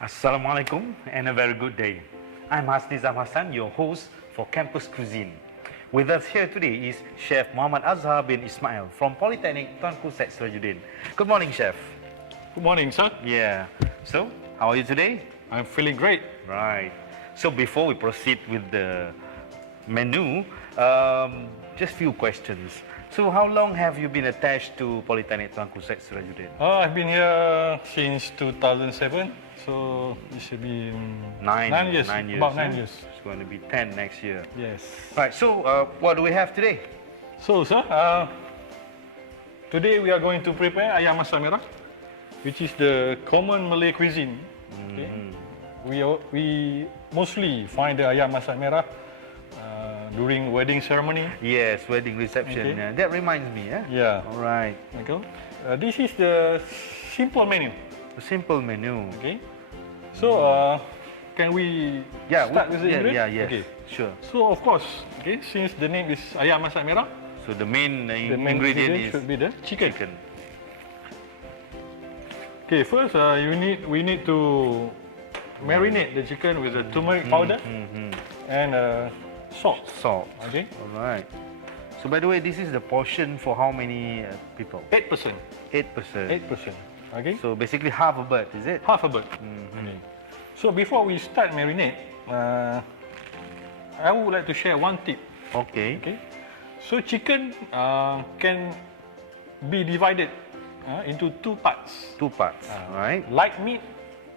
Assalamualaikum and a very good day. I'm Hasnizam Hassan, your host for Campus Cuisine. With us here today is Chef Muhammad Azhar bin Ismail from Politeknik Tuanku Syed Sirajuddin. Good morning, Chef. Good morning, sir. Yeah. So, how are you today? I'm feeling great. Right. So before we proceed with the menu, just few questions. So how long have you been attached to Politeknik Tuanku Syed Sirajuddin? I've been here since 2007, so it should be Nine years. About 9 years. It's going to be 10 next year. Yes. Right. So what do we have today? So, sir, today we are going to prepare ayam masak merah, which is the common Malay cuisine. Okay. We mostly find the ayam masak merah during wedding ceremony. Yes, wedding reception. Okay. That reminds me. Yeah. All right. Okay. This is the simple menu. A simple menu. Okay. So, can we start with the ingredients? Yes. Okay. Sure. So, of course, okay, since the name is ayam masak merah, So the main the ingredient is should be the chicken. chicken. Okay, first we need to marinate the chicken with the turmeric powder and salt. Salt. Okay, All right. So by the way, this is the portion for how many people? 8%. 8%. 8%. Okay, So basically half a bird, is it? half a bird. Okay. So before we start marinate, I would like to share one tip. Okay. Okay, so chicken can be divided into two parts: Two parts. Right. light meat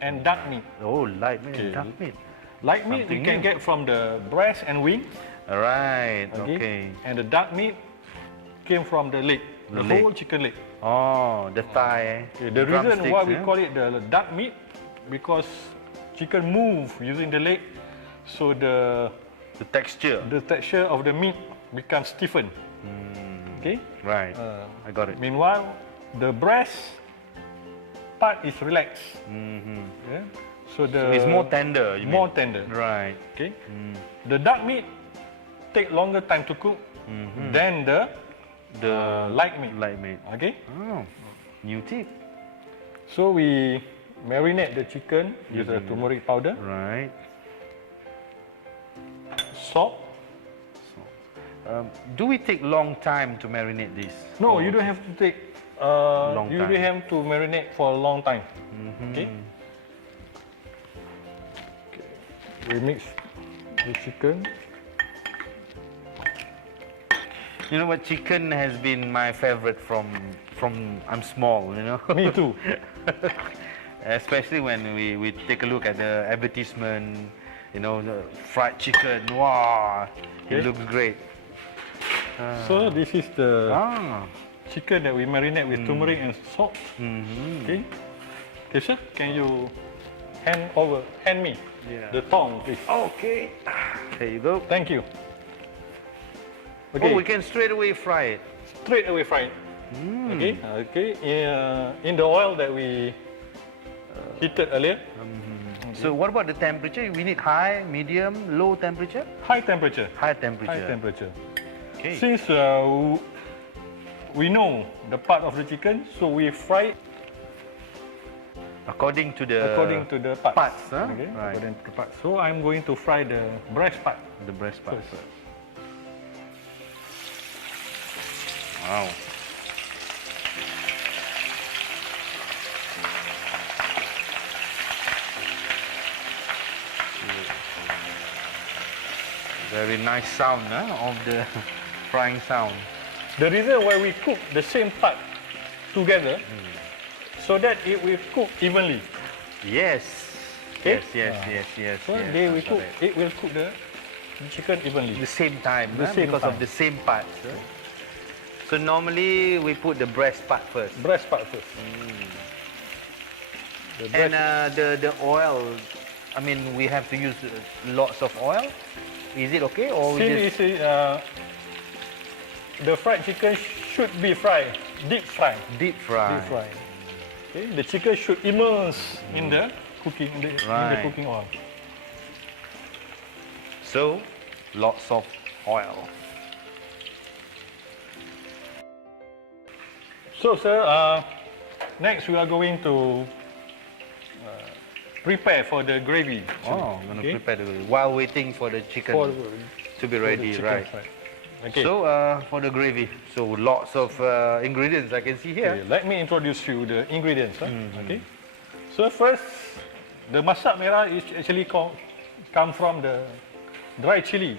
and dark meat. Oh, light meat and Okay. dark meat. Light meat we Something can new. get from the breast and wing. All right. Okay. Okay. And the dark meat came from the leg, the leg. whole chicken leg. Oh, the thigh. Okay, the reason why we drumsticks, call it the dark meat, because chicken move using the leg, so the texture. texture of the meat becomes stiffened. Okay. Right. I got it. Meanwhile, the breast part is relaxed. Yeah. So the It's more tender. You more mean? tender. Right. Okay. The dark meat take longer time to cook than the light meat. Light meat. Okay. Oh, new tip. So we marinate the chicken with the turmeric powder, Right. salt. Do we take long time to marinate this? No, Or- you don't have to take. Long you time. don't have to marinate for a long time. Okay. We mix the chicken. You know what? Chicken has been my favorite from I'm small. You know. Me too. Especially when we take a look at the advertisement. You know, the fried chicken. Wow, it Okay. looks great. So this is the Ah. chicken that we marinate with turmeric and salt. Okay. Okay, sir. Can you hand me the tongue, please? Okay. There you go. Thank you. Oh, we can straight away fry it. Straight away fry it. Okay. Okay. In the oil that we heated earlier. So what about the temperature? We need high, medium, low temperature? High temperature. High temperature. High temperature. Okay. Since we know the part of the chicken, so we fry it According to the parts. parts, huh? Okay. Right. According to the parts. So I'm going to fry the breast part. The breast part First. first. Wow. Very nice sound of the frying sound. The reason why we cook the same part together, so that it will cook evenly. Yes. Okay. Yes. So they will cook. It will cook the chicken evenly. The same time, The same because time. of the same parts. So normally we put the breast part first. Breast part first. The breast, And the oil, I mean, we have to use lots of oil. Is it okay, or we just... since the fried chicken should be fried, deep fried. deep fry? Deep fried. Okay, the chicken should immerse in the cooking in the Right. cooking oil. So, lots of oil. So, sir, next we are going to prepare for the gravy. Oh, I'm gonna Okay. prepare the gravy while waiting for the chicken For, to be for the ready, chicken right? fry. Okay. So for the gravy, so lots of ingredients I can see here. Okay, let me introduce you the ingredients. Okay. So first, the masak merah is actually come from the dry chili.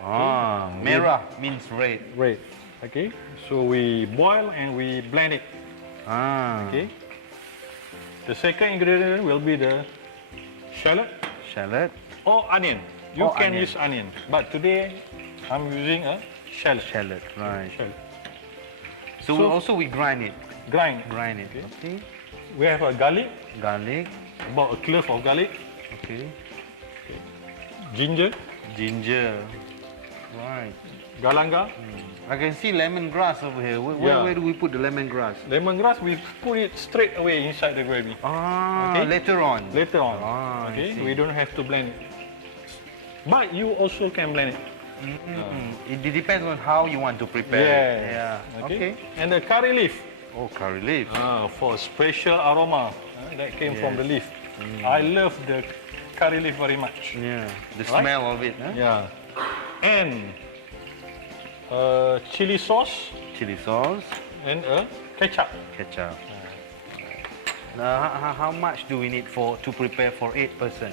Ah, merah means red. Red. Okay. So we boil and we blend it. Ah, Okay. The second ingredient will be the shallot shallot, or onion. You Or can onion. use onion, but today I'm using a shallot. shallot, right. Shallot. So, So- also we grind it. Grind. Grind it. Okay. Okay. We have a garlic, Garlic. about a clove of garlic, Okay. ginger, Ginger. Right. galanga. I can see lemongrass over here. Yeah. Where do we put the lemongrass? Lemongrass, we put it straight away inside the gravy. Ah, Okay. later on. Later on. Ah, I Okay, see. we don't have to blend it. But you also can blend it. It depends on how you want to prepare it. Yeah. Yeah. Okay. And the curry leaf Oh, curry leaf. for special aroma that came from the leaf. I love the curry leaf very much. Yeah. The Right? smell of it. Huh? Yeah. And chili sauce Chili sauce, and ketchup. ketchup. How much do we need to prepare for 8 person?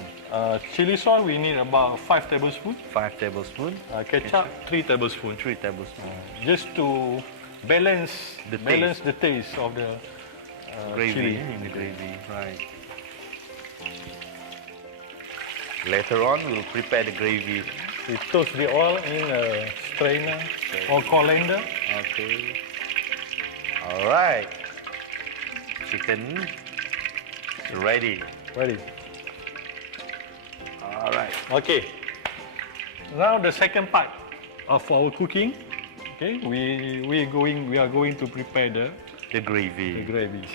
Chili sauce we need about 5 tablespoons. 5 tablespoons. Ketchup 3 tablespoons. 3 tablespoons. Just to balance The the taste of the Gravy chili. in the gravy, right. Later on, we'll prepare the gravy. We toast the oil in a strainer or colander. Okay. All right. Chicken is ready. Ready. All right. Okay. Now the second part of our cooking. Okay, we are going to prepare the The gravies.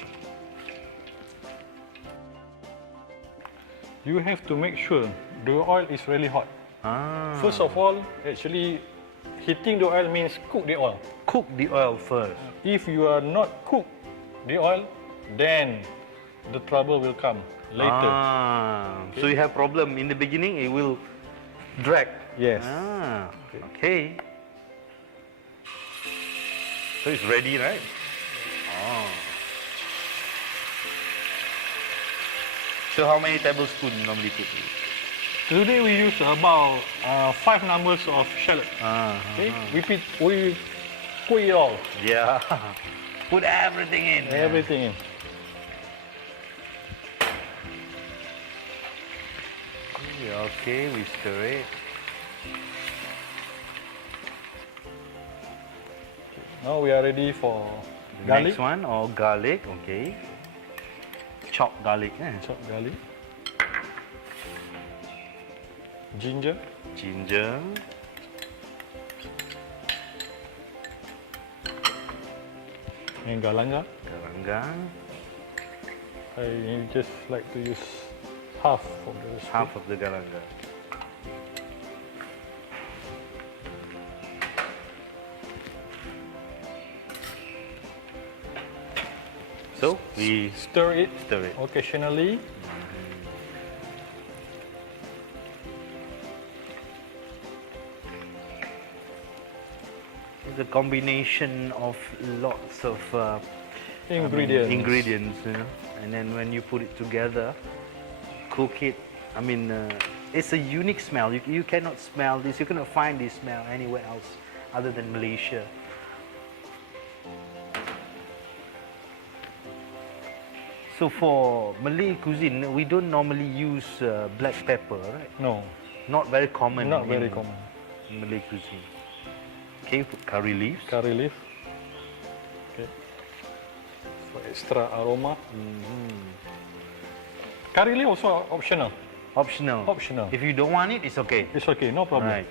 You have to make sure the oil is really hot. Ah. First of all, actually, heating the oil means cook the oil. Cook the oil first. If you are not cook the oil, then the trouble will come later. Ah. So you have problem in the beginning, it will drag. Yes. Ah. Okay. So it's ready, right? Oh. So how many tablespoons normally put? Today we use about 5 numbers of shallot. Ah. Okay, we put it all, Yeah. Put everything in. everything in. Yeah, okay, we stir it. Now we are ready for The garlic. next one, or garlic, okay. Chopped garlic, Chopped garlic. Ginger. ginger, And galanga. galangal, I just like to use half of the spoon. half of the galangal. So we Stir it stir it. occasionally. It's a combination of lots of Ingredients. you know. And then when you put it together, cook it. I mean, it's a unique smell. You cannot smell this. You cannot find this smell anywhere else other than Malaysia. So for Malay cuisine, we don't normally use black pepper, right? No, Not very common. not very in common. Malay cuisine. Okay, put curry leaves. Curry leaf. Okay. For extra aroma. Curry leaf also optional. Optional. Optional. If you don't want it, it's okay. It's okay, no problem. Right.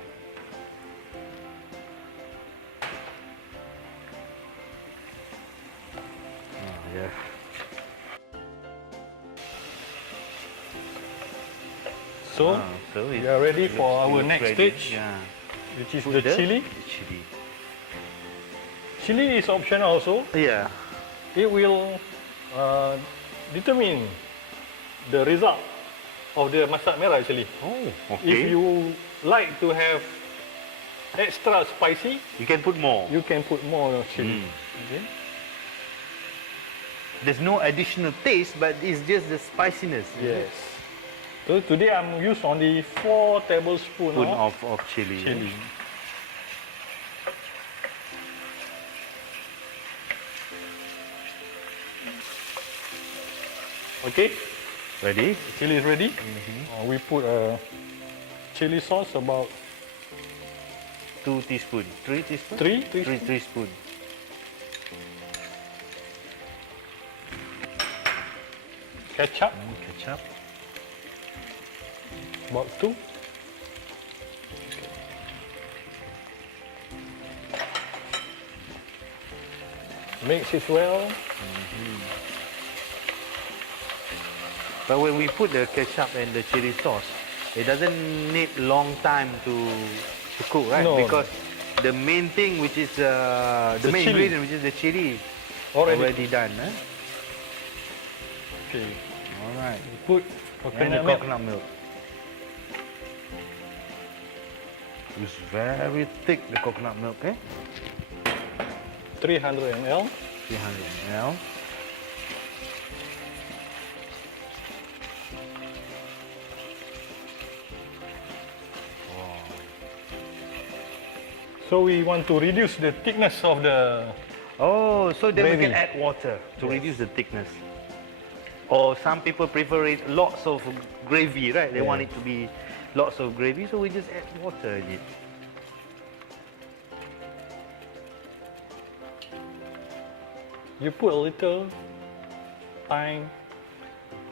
Oh, yeah. So, So we are ready for our next stage, Yeah. which is Put the chili. The chili. Chili is optional also. Yeah. It will determine the result of the masak merah actually. Oh, If okay. you like to have extra spicy, You can put more. you can put more chili. Mm. Okay. There's no additional taste, but it's just the spiciness. isn't it? Yes. So today I'm use only 4 tablespoons Spoon of of chili. chili. Okay, Ready? chili is ready. We put a chili sauce about 2 teaspoon. 3 teaspoon? 3 3 teaspoon. ketchup Ketchup. about 2. Mix it well. But when we put the ketchup and the chili sauce, it doesn't need long time to cook, right? No. Because the main thing, which is the The main chili. ingredient, which is the chili, Already. already done. Okay. All right. Put And the coconut milk. coconut milk. It's very thick, the coconut milk, 300 ml. 300 ml. So we want to reduce the thickness of the. Oh, so then we Gravy. can add water to Yes. reduce the thickness. Or some people prefer it lots of gravy, right? They want Yeah. it to be lots of gravy, so we just add water in it. You put a little time.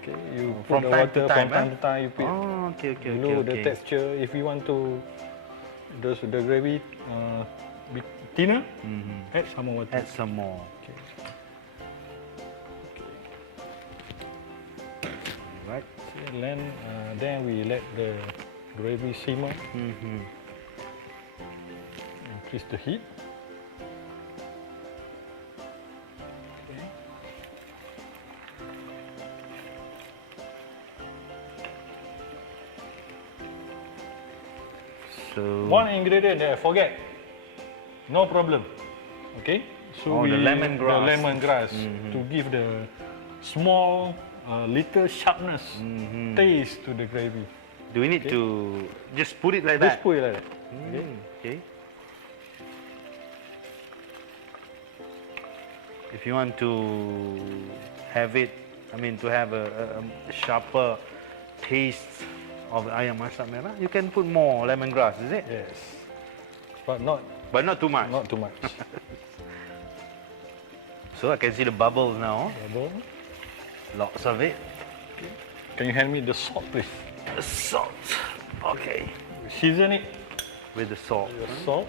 Okay, you put From the time water to time, from time to time. You put Oh, okay, okay, below okay, the okay. texture. If you want to, the gravy be thinner, add some more water. Add some more. Okay. Right. Then we let the gravy simmer. Increase the heat. Okay. So One ingredient that I forget. No problem. Okay. So Oh, the lemongrass. The lemongrass to give the small, little sharpness, taste to the gravy. do we need to just put it like Just that? put it like that. Okay. If you want to have it, I mean to have a sharper taste of ayam masak merah, you can put more lemongrass, is it? Yes. But not But not too much. not too much. So I can see the bubbles now. Double. Lots of it. Can you hand me the salt, please? The salt. Okay. Season it With the salt. with salt.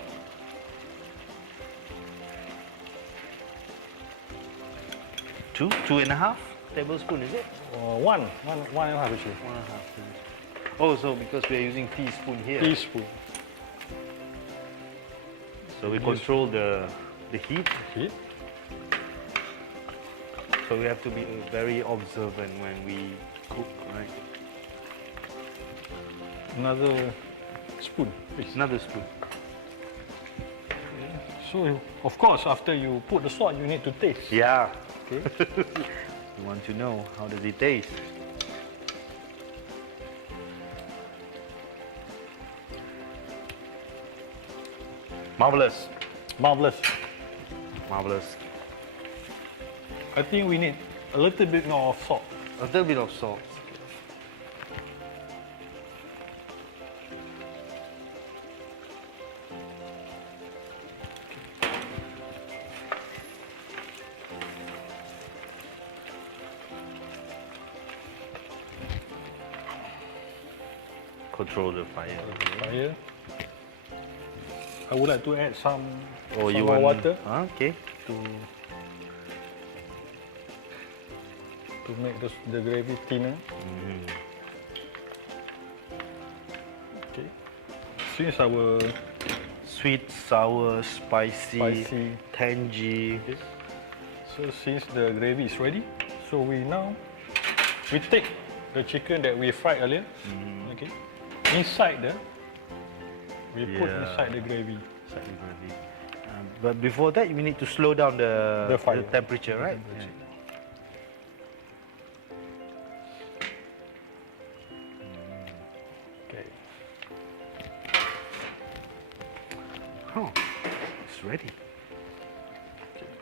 Two and a half tablespoon, is it? One and a half actually. 1.5. Oh, so because we are using teaspoon here, Teaspoon. so we control the heat. Heat. So we have to be very observant when we cook, right? Another spoon, please. Another spoon. So, of course, after you put the salt, you need to taste. Yeah. Okay. You want to know how does it taste? Marvelous. Marvelous. Marvelous. I think we need a little bit more of salt. A little bit of salt. Control the fire. Fire. I would like to add some, Oh, some you more want water Okay. to make the gravy thinner. Okay. Since our Sweet, sour, spicy, Spicy. tangy. so since the gravy is ready, so we take the chicken that we fried earlier. Okay. Inside we put Yeah. inside the gravy. Slightly gravy. But before that, we need to slow down the fire. temperature, right? Temperature. Okay. Yeah. Oh, it's ready.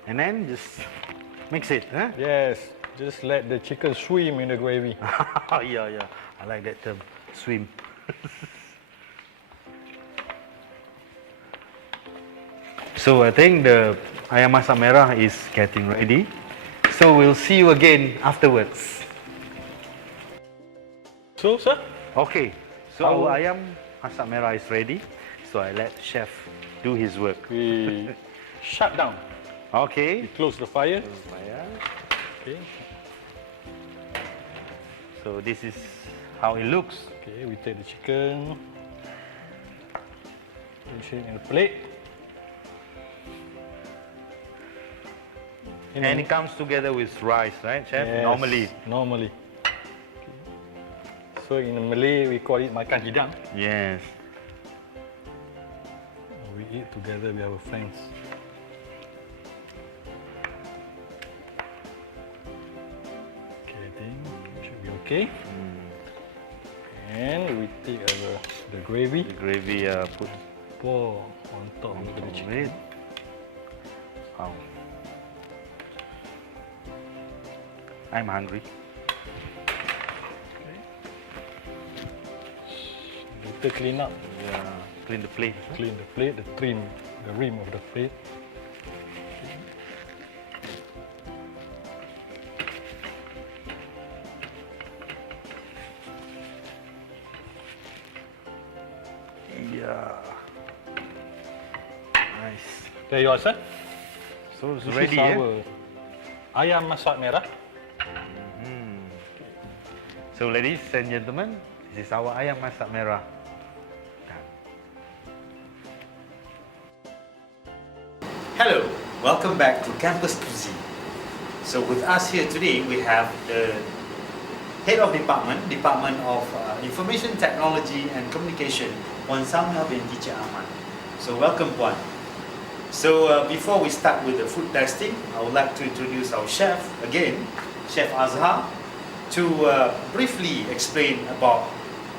And then just mix it, huh? Yes. Just let the chicken swim in the gravy. Yeah, yeah. I like that term, swim. So I think the ayam masak merah is getting ready. So we'll see you again afterwards. So, sir, Okay. So How- our ayam masak merah is ready. So I let chef do his work. we shut down. Okay. Close the fire. Fire. Okay. So this is how it looks. Okay, we take the chicken. Place it in a plate. And it comes together with rice, right, chef? Yes, Normally. Normally. So in Malay we call it makan hidang. Yes. We eat together with our friends. Okay, I think it should be okay. And we take the gravy, The gravy put pour on top of the on chicken. it. Wow. I'm hungry. Okay. Later clean up, Yeah. Clean the plate. clean the plate, the trim, the rim of the plate. Yeah. Nice. There you are, sir. So it's This ready, is eh? our ayam masak merah. So ladies and gentlemen, this is our ayam masak merah. Hello, welcome back to Campus Cuisine. So with us here today, we have the Head of Department of Information Technology and Communication, Puan Salma bin Teacher Ahmad. So welcome, Puan. So before we start with the food testing, I would like to introduce our chef again, Chef Azhar, to briefly explain about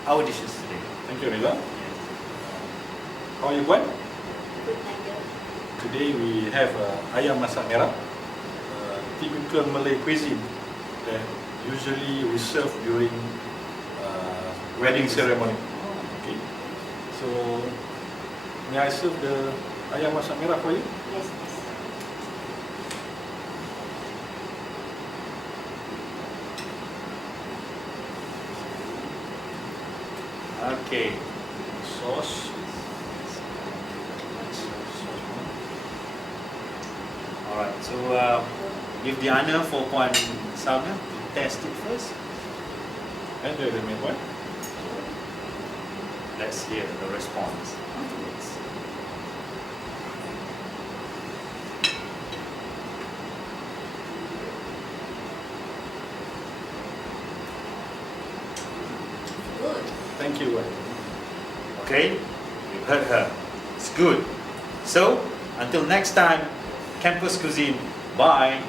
our dishes today. Thank you, Reza. How are you, Puan? Good, thank you. Today we have ayam masak merah, typical Malay cuisine that usually we serve during wedding ceremony. Okay. So may I serve the ayam masak merah for you? Yes, yes. Okay. Sauce. Alright, so give the honor for Puan Salma to test it first. And the main one. Let's hear the response afterwards. Good. Thank you, Puan. Okay, you heard her. It's good. So, until next time, Campus Cuisine. Bye.